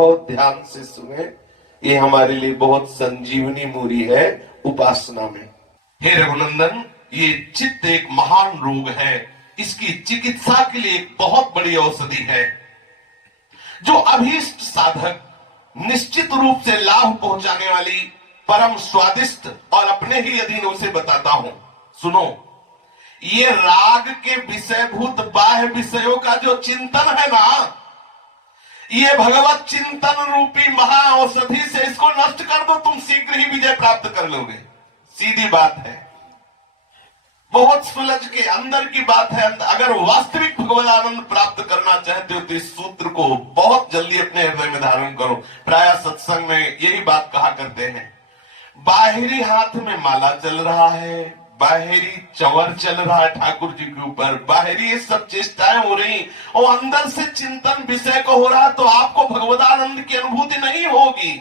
बहुत ध्यान से सुने, ये हमारे लिए बहुत संजीवनी मूरी है उपासना में। हे रघुनंदन, ये चित्त एक महान रोग है, इसकी चिकित्सा के लिए एक बहुत बड़ी औषधि है। जो अभीष्ट साधक निश्चित रूप से लाभ पहुंचाने वाली परम स्वादिष्ट और अपने ही अधीन उसे बताता हूं। सुनो, ये राग के विषयभूत बाह्य विषयों का जो चिंतन है ना, ये भगवत चिंतन रूपी महा औषधि से इसको नष्ट कर दो, तुम शीघ्र ही विजय प्राप्त कर लोगे। सीधी बात है, बहुत सुलझ के अंदर की बात है। अगर वास्तविक भगवत आनंद प्राप्त करना चाहते हो तो इस सूत्र को बहुत जल्दी अपने हृदय में धारण करो। प्राय सत्संग में यही बात कहा करते हैं, बाहरी हाथ में माला चल रहा है, बाहरी चंवर चल रहा है ठाकुर जी के ऊपर, बाहरी ये सब चेष्टाएं हो रही और अंदर से चिंतन विषय को हो रहा, तो आपको भगवदानंद की अनुभूति नहीं होगी।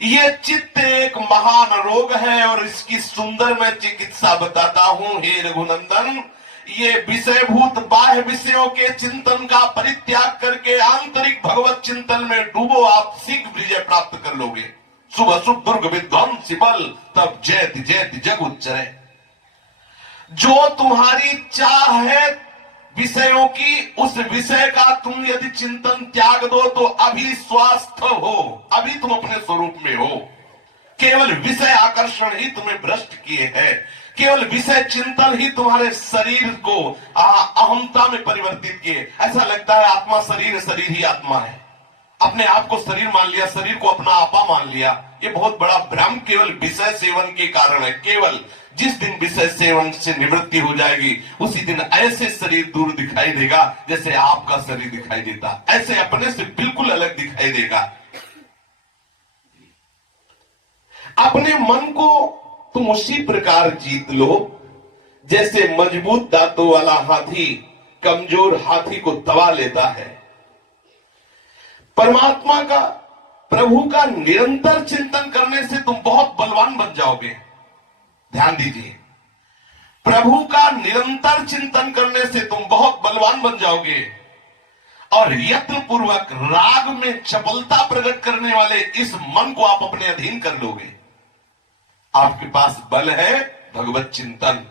ये चित्त एक महान रोग है और इसकी सुंदर मैं चिकित्सा बताता हूं। हे रघुनंदन, ये विषयभूत बाह्य विषयों के चिंतन का परित्याग करके आंतरिक भगवत चिंतन में डूबो, आप शीघ्र विजय प्राप्त कर लोगे। शुभ शुभ दुर्ग विध्वंसी बल, तब जयति जयति जग उच्चरे। जो तुम्हारी चाह है विषयों की, उस विषय का तुम यदि चिंतन त्याग दो तो अभी स्वस्थ हो, अभी तुम अपने स्वरूप में हो। केवल विषय आकर्षण ही तुम्हें भ्रष्ट किए है, केवल विषय चिंतन ही तुम्हारे शरीर को अहमता में परिवर्तित किए। ऐसा लगता है आत्मा शरीर है, शरीर ही आत्मा है। अपने आप को शरीर मान लिया, शरीर को अपना आपा मान लिया। ये बहुत बड़ा भ्रम केवल विषय सेवन के कारण है। केवल जिस दिन विषय सेवन से निवृत्ति हो जाएगी उसी दिन ऐसे शरीर दूर दिखाई देगा जैसे आपका शरीर दिखाई देता, ऐसे अपने से बिल्कुल अलग दिखाई देगा। अपने मन को तुम उसी प्रकार जीत लो जैसे मजबूत दांतों वाला हाथी कमजोर हाथी को दबा लेता है। परमात्मा का, प्रभु का निरंतर चिंतन करने से तुम बहुत बलवान बन जाओगे। ध्यान दीजिए, प्रभु का निरंतर चिंतन करने से तुम बहुत बलवान बन जाओगे और यत्न पूर्वक राग में चपलता प्रकट करने वाले इस मन को आप अपने अधीन कर लोगे। आपके पास बल है भगवत चिंतन,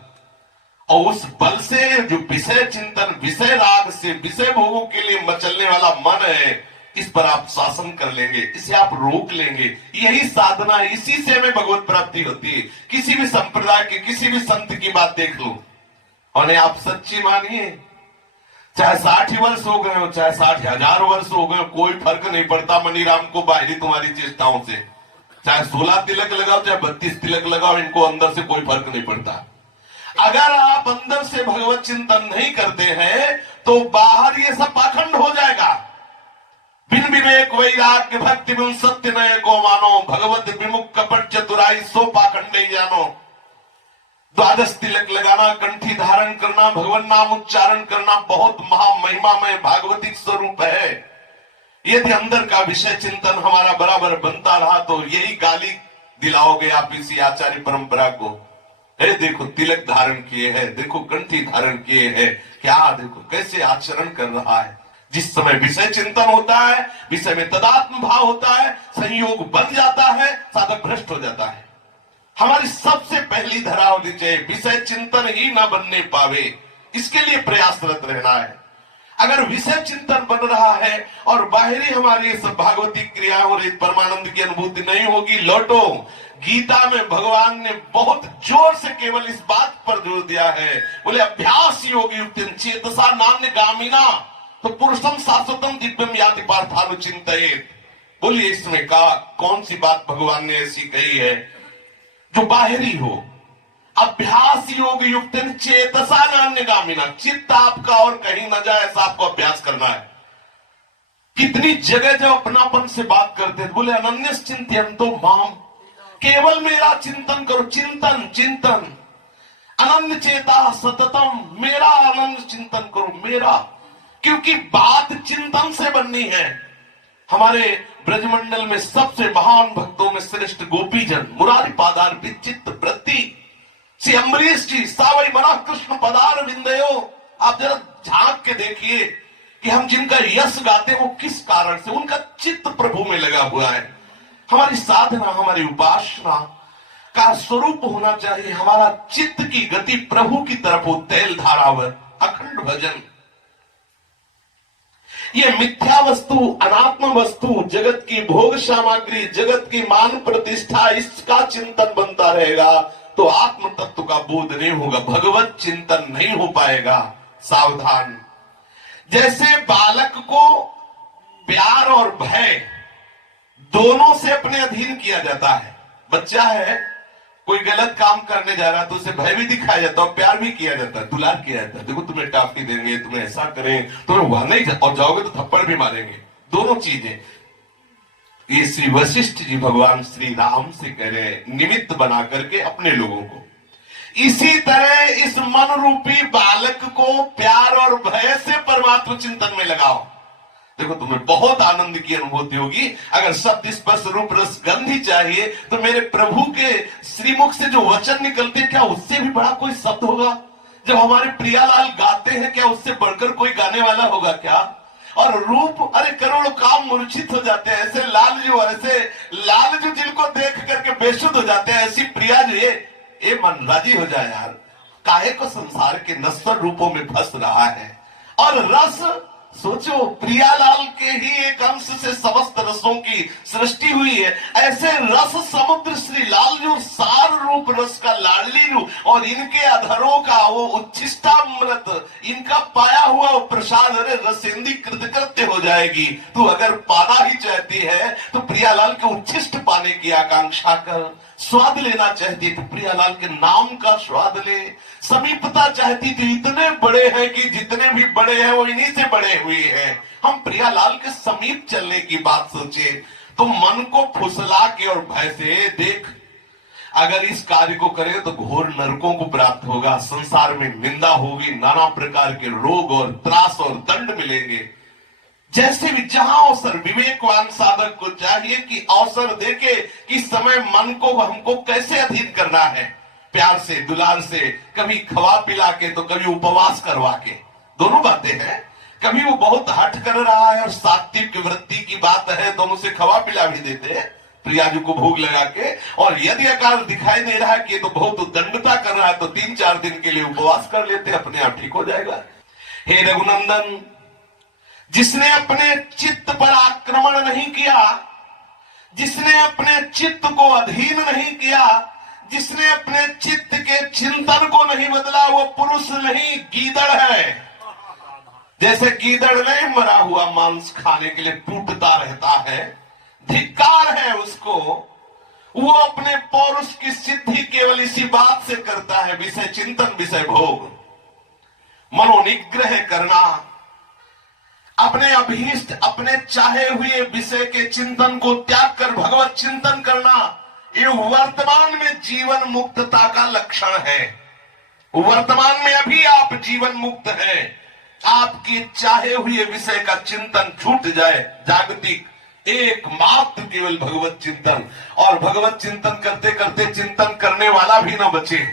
और उस बल से जो विषय चिंतन, विषय राग से, विषय भोगों के लिए मचलने वाला मन है, इस पर आप शासन कर लेंगे, इसे आप रोक लेंगे। यही साधना है, इसी से हमें भगवत प्राप्ति होती है। किसी भी संप्रदाय के किसी भी संत की बात देख लो, और आप सच्ची मानिए, चाहे 60 वर्ष हो गए हो, चाहे 60,000 वर्ष हो गए हो, कोई फर्क नहीं पड़ता मनीराम को बाहरी तुम्हारी चेष्टाओं से। चाहे 16 तिलक लगाओ, चाहे 32 तिलक लगाओ, इनको अंदर से कोई फर्क नहीं पड़ता। अगर आप अंदर से भगवत चिंतन नहीं करते हैं तो बाहर ये सब पाखंड हो जाएगा। बिन विवेक वैराग्य भक्ति बिन सत्य नय को मानो, भगवत विमुख कपट चतुराई सो पाखंड नहीं जानो। 12 तिलक लगाना, कंठी धारण करना, भगवान नाम उच्चारण करना बहुत महामहिमामय भागवतिक स्वरूप है। यदि अंदर का विषय चिंतन हमारा बराबर बनता रहा तो यही गाली दिलाओगे आप इसी आचार्य परंपरा को। देखो तिलक धारण किए हैं, देखो कंठी धारण किए हैं, क्या देखो कैसे आचरण कर रहा है। जिस समय विषय चिंतन होता है, विषय में तदात्म भाव होता है, संयोग बन जाता है, साधक भ्रष्ट हो जाता है। हमारी सबसे पहली धरा होनी चाहिए, विषय चिंतन ही ना बनने पावे, इसके लिए प्रयासरत रहना है। अगर विषय चिंतन बन रहा है और बाहरी हमारी सब भागवती क्रिया हो रही, परमानंद की अनुभूति नहीं होगी। लौटो, गीता में भगवान ने बहुत जोर से केवल इस बात पर जोर दिया है, बोले अभ्यास योगी युक्तिं चेतसा नान्य गामिना तो पुरुषम शाश्वतम दिव्यम याति पार्थानुचिंतयेत। बोलिए इसमें का कौन सी बात भगवान ने ऐसी कही है जो बाहरी हो। अभ्यास योग युक्त चेतसा नान्यगामिना, चित्त आपका और कहीं न जाए ऐसा आपको अभ्यास करना है। कितनी जगह जब अपनापन से बात करते हैं, बोले अनन्य चिंतयन्तो माम, केवल मेरा चिंतन करो। चिंतन चिंतन अनन्य चेता सततम, मेरा अनन्य चिंतन करो, मेरा, क्योंकि बात चिंतन से बननी है। हमारे ब्रजमंडल में सबसे महान भक्तों में श्रेष्ठ गोपीजन मुरारी पादार विचित्र वृत्ति श्री अम्बरीश जी, सावई मना कृष्ण पदार विंदयो। आप जरा झांक के देखिए कि हम जिनका यश गाते हैं वो किस कारण से, उनका चित्त प्रभु में लगा हुआ है। हमारी साधना, हमारी उपासना का स्वरूप होना चाहिए हमारा चित्त की गति प्रभु की तरफ हो, तेल धारावत अखंड भजन। ये मिथ्या वस्तु, अनात्म वस्तु, जगत की भोग सामग्री, जगत की मान प्रतिष्ठा, इसका चिंतन बनता रहेगा तो आत्म तत्व का बोध नहीं होगा, भगवत चिंतन नहीं हो पाएगा। सावधान। जैसे बालक को प्यार और भय दोनों से अपने अधीन किया जाता है। बच्चा है, कोई गलत काम करने जा रहा है तो उसे भय भी दिखाया जाता है और प्यार भी किया जाता है, दुलार किया जाता है। देखो तुम्हें टॉफी देंगे, तुम्हें ऐसा करें, तुम्हें वहां नहीं और जाओगे तो थप्पड़ भी मारेंगे। दोनों चीजें ये श्री वशिष्ठ जी भगवान श्री राम से कह रहे हैं, निमित्त बना करके अपने लोगों को। इसी तरह इस मन रूपी बालक को प्यार और भय से परमात्मा चिंतन में लगाओ। देखो तुम्हें बहुत आनंद की अनुभूति होगी। अगर शब्द स्पर्श रूप रस गंध चाहिए तो मेरे प्रभु के श्रीमुख से जो वचन निकलते, क्या उससे भी बड़ा कोई शब्द होगा? जब हमारे प्रियालाल गाते हैं, क्या उससे बढ़कर कोई गाने वाला होगा क्या? और रूप, अरे करोड़ों काम मूर्छित हो जाते हैं, ऐसे लालजू जिनको देख करके बेसुध हो जाते हैं, ऐसी प्रिया जो ये मन राजी हो जाए यार। काहे को संसार के नश्वर रूपों में फंस रहा है। और रस, सोचो प्रियालाल के ही एक अंश से समस्त रसों की सृष्टि हुई है। ऐसे रस समुद्र श्री लाल जो सार रूप रस का लाडली रूप, और इनके अधरों का वो उच्छिष्टामृत, इनका पाया हुआ वो प्रसाद, अरे रसेंदी कृतकृत्य हो जाएगी। तू अगर पाना ही चाहती है तो प्रियालाल के उच्छिष्ट पाने की आकांक्षा कर। स्वाद लेना चाहती तो प्रियालाल के नाम का स्वाद ले। समीपता चाहती थी, इतने बड़े हैं कि जितने भी बड़े हैं वो इन्हीं से बड़े हुए हैं। हम प्रियालाल के समीप चलने की बात सोचे तो मन को फुसला के और भय से देख, अगर इस कार्य को करें तो घोर नरकों को प्राप्त होगा, संसार में निंदा होगी, नाना प्रकार के रोग और त्रास और दंड मिलेंगे। जैसे भी जहां अवसर, विवेकवान साधक को चाहिए कि अवसर देके कि समय मन को हमको कैसे अधीन करना है, प्यार से, दुलार से, कभी खवा पिला के तो कभी उपवास करवा के। दोनों बातें हैं। कभी वो बहुत हट कर रहा है और सात्विक वृत्ति की बात है तो हम उसे खवा पिला भी देते हैं प्रियाजू को भोग लगा के। और यदि आकार दिखाई दे रहा है कि ये तो बहुत उद्दंडता कर रहा है तो 3-4 दिन के लिए उपवास कर लेते हैं, अपने आप ठीक हो जाएगा। हे रघुनंदन, जिसने अपने चित्त पर आक्रमण नहीं किया, जिसने अपने चित्त को अधीन नहीं किया, जिसने अपने चित्त के चिंतन को नहीं बदला, वो पुरुष नहीं, गीदड़ है। जैसे गीदड़ नहीं मरा हुआ मांस खाने के लिए टूटता रहता है, धिक्कार है उसको। वो अपने पौरुष की सिद्धि केवल इसी बात से करता है, विषय चिंतन, विषय भोग। मनोनिग्रह करना, अपने अभीष्ट, अपने चाहे हुए विषय के चिंतन को त्याग कर भगवत चिंतन करना, ये वर्तमान में जीवन मुक्तता का लक्षण है। वर्तमान में अभी आप जीवन मुक्त हैं। आपकी चाहे हुए विषय का चिंतन छूट जाए, जागतिक एकमात्र केवल भगवत चिंतन। और भगवत चिंतन करते करते चिंतन करने वाला भी न बचे।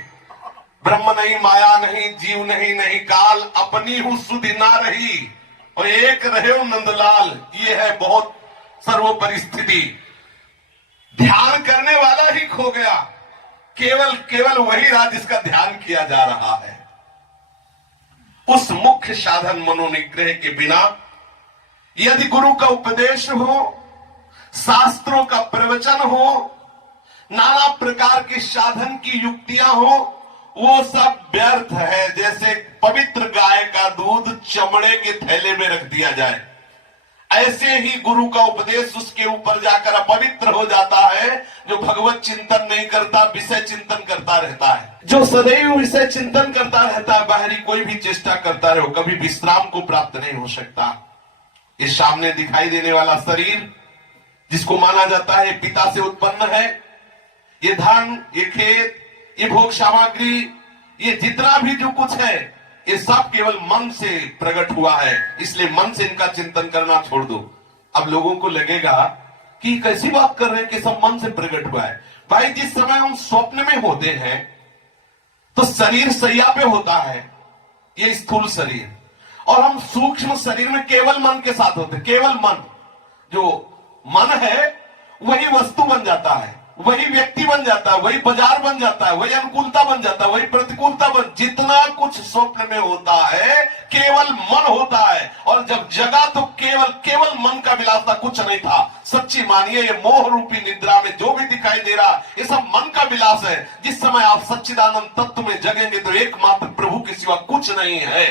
ब्रह्म नहीं, माया नहीं, जीव नहीं, नहीं काल, अपनी हूं सुधि ना रही और एक रहे नंदलाल। ये है बहुत सर्वोपरि स्थिति। ध्यान करने वाला ही खो गया, केवल वही रहा जिसका ध्यान किया जा रहा है। उस मुख्य साधन मनोनिग्रह के बिना यदि गुरु का उपदेश हो, शास्त्रों का प्रवचन हो, नाना प्रकार के साधन की युक्तियां हो, वो सब व्यर्थ है। जैसे पवित्र गाय का दूध चमड़े के थैले में रख दिया जाए, ऐसे ही गुरु का उपदेश उसके ऊपर जाकर अपवित्र हो जाता है। जो भगवत चिंतन नहीं करता, विषय चिंतन करता रहता है, जो सदैव विषय चिंतन करता रहता है, बाहरी कोई भी चेष्टा करता रहे, कभी विश्राम को प्राप्त नहीं हो सकता। इस सामने दिखाई देने वाला शरीर, जिसको माना जाता है पिता से उत्पन्न है, ये धन, ये खेत, ये भोग सामग्री, ये जितना भी जो कुछ है, ये सब केवल मन से प्रकट हुआ है। इसलिए मन से इनका चिंतन करना छोड़ दो। अब लोगों को लगेगा कि कैसी बात कर रहे हैं कि सब मन से प्रकट हुआ है। भाई, जिस समय हम स्वप्न में होते हैं तो शरीर सैया पे होता है, ये स्थूल शरीर, और हम सूक्ष्म शरीर में केवल मन के साथ होते, केवल मन। जो मन है वही वस्तु बन जाता है, वही व्यक्ति बन जाता है, वही बाजार बन जाता है, वही अनुकूलता बन जाता है, वही प्रतिकूलता जितना कुछ स्वप्न में होता है केवल मन होता है। और जब जगा तो केवल मन का विलास था, कुछ नहीं था। सच्ची मानिए, ये मोह रूपी निद्रा में जो भी दिखाई दे रहा ये सब मन का विलास है। जिस समय आप सच्चिदानंद तत्व में जगेंगे तो एकमात्र प्रभु के सिवा कुछ नहीं है।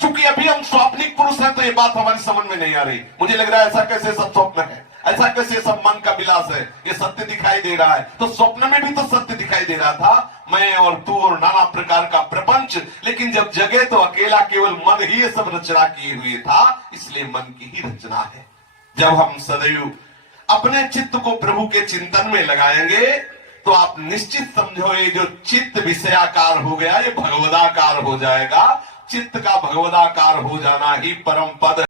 क्योंकि अभी हम स्वाप्निक पुरुष हैं तो ये बात हमारी समझ में नहीं आ रही। मुझे लग रहा है ऐसा कैसे सब स्वप्न है, ऐसा कैसे सब मन का विलास है, ये सत्य दिखाई दे रहा है। तो स्वप्न में भी तो सत्य दिखाई दे रहा था, मैं और तू और नाना प्रकार का प्रपंच। लेकिन जब जगे तो अकेला केवल मन ही ये सब रचना किए हुए था, इसलिए मन की ही रचना है। जब हम सदैव अपने चित्त को प्रभु के चिंतन में लगाएंगे तो आप निश्चित समझो ये जो चित्त विषयाकार हो गया ये भगवदाकार हो जाएगा। चित्त का भगवदाकार हो जाना ही परम पद